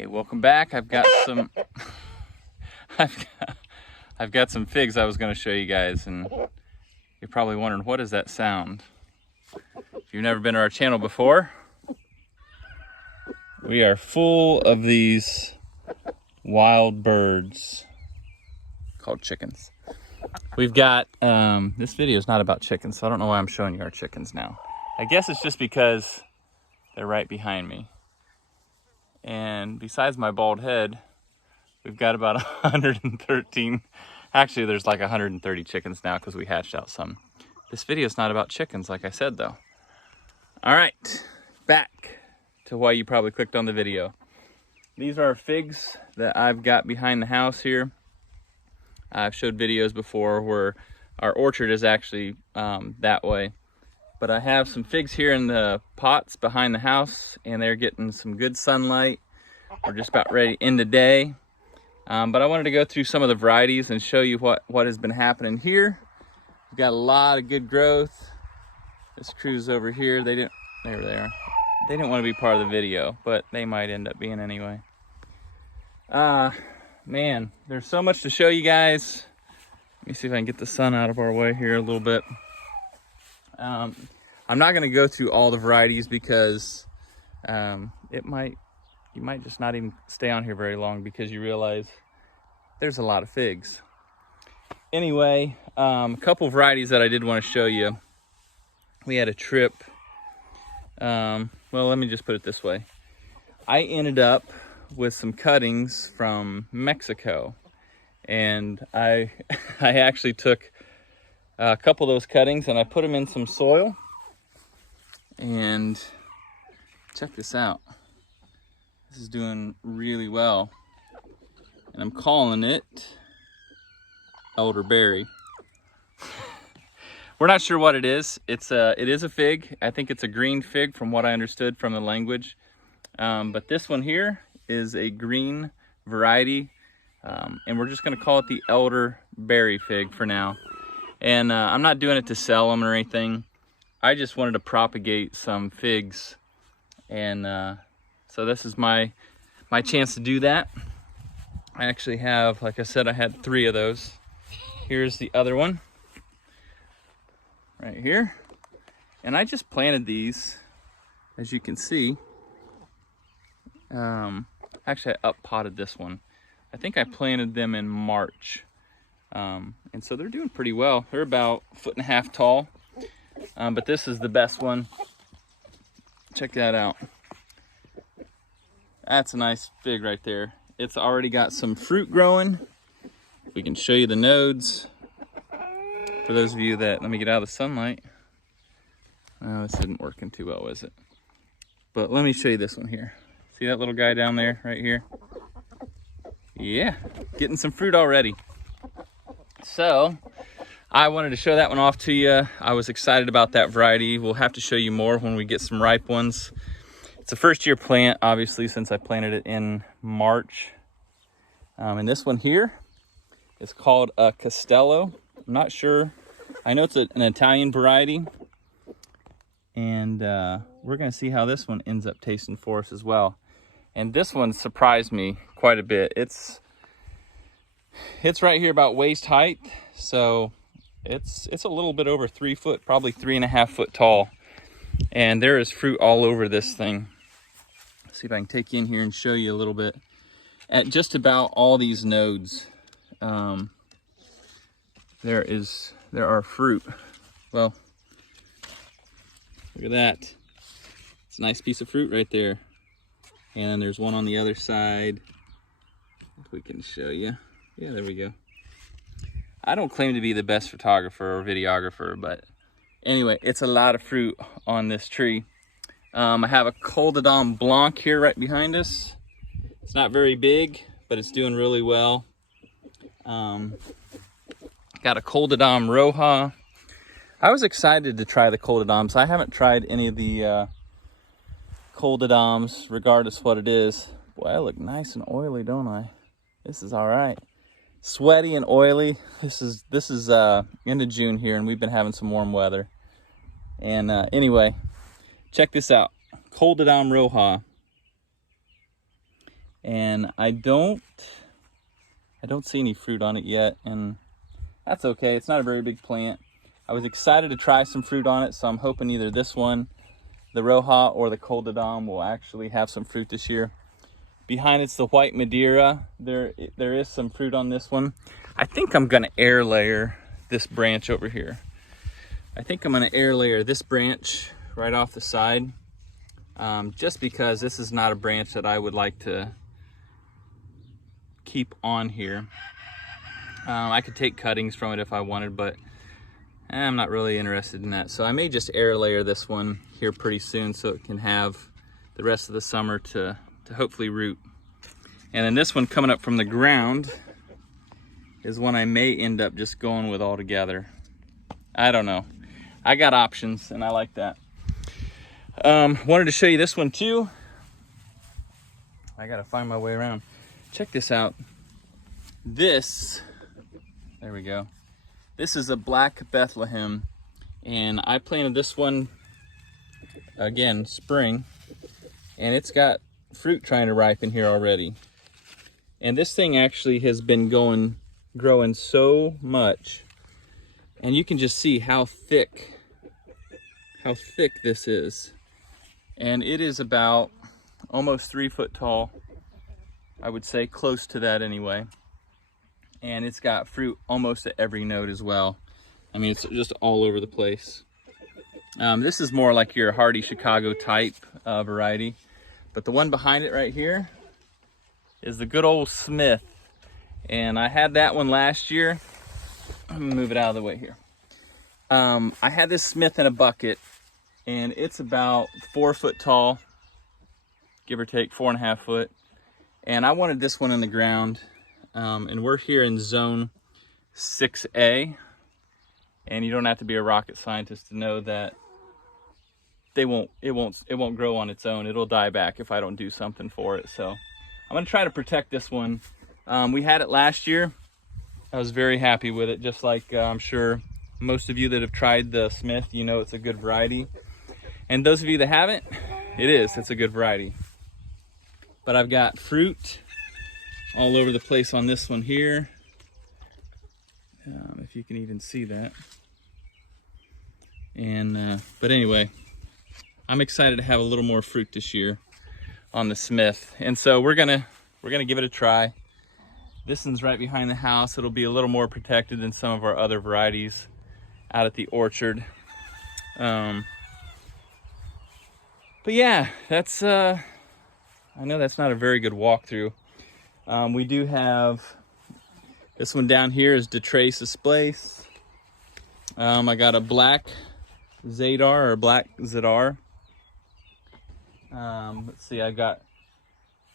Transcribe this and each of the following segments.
Hey, welcome back. I've got some I've got some figs I was going to show you guys, and you're probably wondering, what is that sound? If you've never been to our channel before, we are full of these wild birds called chickens. We've got this video is not about chickens, so I don't know why I'm showing you our chickens now. I guess it's just because they're right behind me. And besides my bald head, we've got about 113. Actually, there's like 130 chickens now because we hatched out some. This video is not about chickens, like I said, though. All right, back to why you probably clicked on the video. These are figs that I've got behind the house here. I've showed videos before where our orchard is actually that way. But I have some figs here in the pots behind the house, and they're getting some good sunlight. We're just about ready to end the day. But I wanted to go through some of the varieties and show you what has been happening here. We've got a lot of good growth. This crew's over here. There they are. They didn't want to be part of the video, but they might end up being anyway. Man, there's so much to show you guys. Let me see if I can get the sun out of our way here a little bit. I'm not going to go through all the varieties because you might just not even stay on here very long because you realize there's a lot of figs. Anyway, a couple varieties that I did want to show you. We had a trip. Well, let me just put it this way. I ended up with some cuttings from Mexico, and I actually took a couple of those cuttings and I put them in some soil, and check this out. This is doing really well, and I'm calling it Elderberry. We're not sure what it is. It is a fig. I think it's a green fig from what I understood from the language. But this one here is a green variety, and we're just going to call it the Elderberry fig for now. And I'm not doing it to sell them or anything. I just wanted to propagate some figs, and so this is my chance to do that. I actually have, like I said, I had 3 of those. Here's the other one right here, and I just planted these, as you can see. Actually, I up-potted this one. I think I planted them in March. And so they're doing pretty well. They're about 1.5 feet tall, but this is the best one. Check that out. That's a nice fig right there. It's already got some fruit growing. We can show you the nodes. For those of you that, let me get out of the sunlight. Oh, this isn't working too well, is it? But let me show you this one here. See that little guy down there, right here? Yeah, getting some fruit already. So I wanted to show that one off to you. I was excited about that variety. We'll have to show you more when we get some ripe ones. It's a first-year plant, obviously, since I planted it in March. And this one here is called a Costello. I'm not sure. I know it's an Italian variety. And we're going to see how this one ends up tasting for us as well. And this one surprised me quite a bit. It's right here about waist height, so it's a little bit over 3 foot, probably 3.5 feet tall, and there is fruit all over this thing. Let's see if I can take you in here and show you a little bit. At just about all these nodes, there are fruit. Well, look at that. It's a nice piece of fruit right there, and there's one on the other side. If we can show you. Yeah, there we go. I don't claim to be the best photographer or videographer, but anyway, it's a lot of fruit on this tree. I have a Costello Blanc here right behind us. It's not very big, but it's doing really well. Got a Costello Roca. I was excited to try the Costellos. I haven't tried any of the Costellos, regardless what it is. Boy, I look nice and oily, don't I? This is all right. Sweaty and oily. This is end of June here, and we've been having some warm weather. And anyway, check this out. Costello Roca. and I don't see any fruit on it yet, and that's okay. It's not a very big plant. I was excited to try some fruit on it, so I'm hoping either this one, the Roja, or the Col de Dom will actually have some fruit this year. Behind it's the white Madeira. There is some fruit on this one. I think I'm gonna air layer this branch over here. I think I'm gonna air layer this branch right off the side, just because this is not a branch that I would like to keep on here. I could take cuttings from it if I wanted, but I'm not really interested in that. So I may just air layer this one here pretty soon so it can have the rest of the summer to hopefully root. And then this one coming up from the ground is one I may end up just going with all together. I don't know. I got options and I like that. Wanted to show you this one too. I gotta find my way around. Check this out. There we go. This is a black Bethlehem, and I planted this one again spring, and it's got fruit trying to ripen here already. And this thing actually has been growing so much, and you can just see how thick this is. And it is about almost 3 foot tall, I would say, close to that anyway. And it's got fruit almost at every node as well. I mean, it's just all over the place. This is more like your hardy Chicago type variety. But the one behind it right here is the good old Smith. And I had that one last year. I'm gonna move it out of the way here. I had this Smith in a bucket, and it's about 4 foot tall, give or take 4.5 foot. And I wanted this one in the ground. And we're here in zone 6A, and you don't have to be a rocket scientist to know that it won't grow on its own. It'll die back if I don't do something for it. So I'm gonna try to protect this one. We had it last year. I was very happy with it, just like I'm sure most of you that have tried the Smith, you know it's a good variety. And those of you that haven't, it's a good variety. But I've got fruit all over the place on this one here, if you can even see that. And but anyway, I'm excited to have a little more fruit this year on the Smith, and so we're gonna give it a try. This one's right behind the house. It'll be a little more protected than some of our other varieties out at the orchard. But yeah, that's I know that's not a very good walkthrough. We do have this one down here is Detrace's Place. I got a black Zadar or black Zadar. Let's see,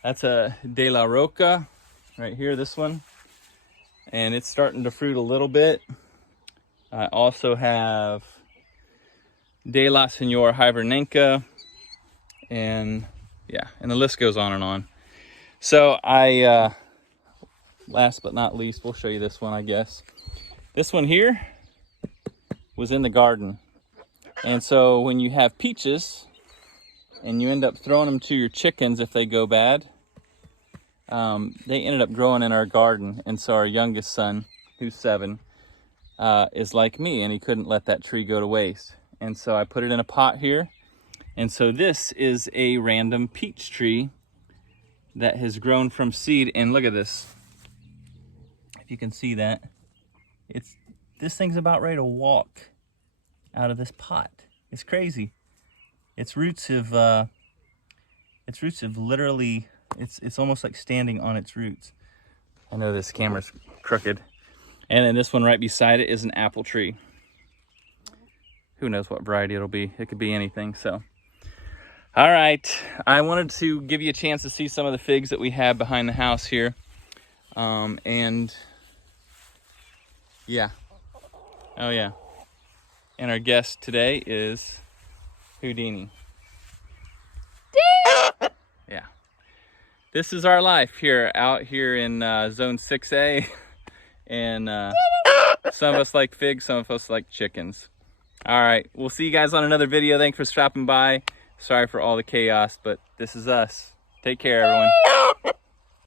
that's a De La Roca right here, this one. And it's starting to fruit a little bit. I also have De La Senyora Hiverneca. And yeah, and the list goes on and on. So last but not least, we'll show you this one, I guess. This one here was in the garden. And so when you have peaches and you end up throwing them to your chickens if they go bad, they ended up growing in our garden. And so our youngest son, who's 7, is like me, and he couldn't let that tree go to waste. And so I put it in a pot here. And so this is a random peach tree that has grown from seed. And look at this. If you can see that, this thing's about ready to walk out of this pot. It's crazy. Its roots have literally, it's almost like standing on its roots. I know this camera's crooked. And then this one right beside it is an apple tree. Who knows what variety it'll be. It could be anything, so. All right, I wanted to give you a chance to see some of the figs that we have behind the house here. And yeah, oh yeah. And our guest today is Houdini. Yeah, this is our life here, out here in zone 6A. And some of us like figs, some of us like chickens. All right, we'll see you guys on another video. Thanks for stopping by. Sorry for all the chaos, but this is us. Take care, everyone.